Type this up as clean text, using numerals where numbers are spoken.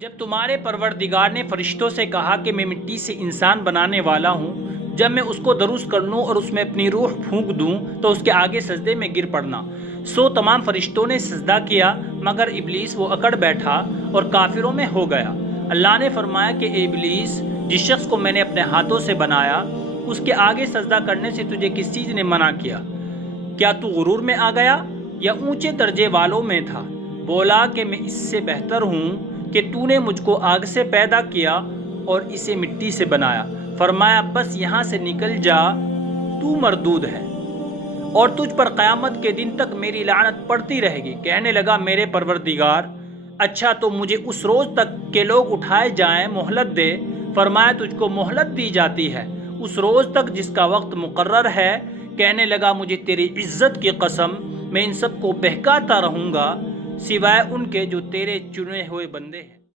जब तुम्हारे परवरदिगार ने फरिश्तों से कहा कि मैं मिट्टी से इंसान बनाने वाला हूँ, जब मैं उसको दुरुस्त कर लूँ और उसमें अपनी रूह फूंक दूँ तो उसके आगे सजदे में गिर पड़ना। सो तमाम फरिश्तों ने सजदा किया मगर इबलीस वो अकड़ बैठा और काफिरों में हो गया। अल्लाह ने फरमाया कि इबलीस, जिस शख्स को मैंने अपने हाथों से बनाया उसके आगे सजदा करने से तुझे किस चीज़ ने मना किया? क्या तू गुरूर में आ गया या ऊंचे दर्जे वालों में था? बोला कि मैं इससे बेहतर हूँ कि तूने मुझको आग से पैदा किया और इसे मिट्टी से बनाया। फरमाया बस यहाँ से निकल जा, तू मरदूद है और तुझ पर क़यामत के दिन तक मेरी लानत पड़ती रहेगी। कहने लगा मेरे परवरदिगार, अच्छा तो मुझे उस रोज़ तक के लोग उठाए जाएं मोहलत दे। फरमाया तुझको मोहलत दी जाती है उस रोज़ तक जिसका वक्त मुकर्रर है। कहने लगा मुझे तेरी इज्जत की कसम, मैं इन सबको बहकाता रहूँगा सिवाय उनके जो तेरे चुने हुए बंदे हैं।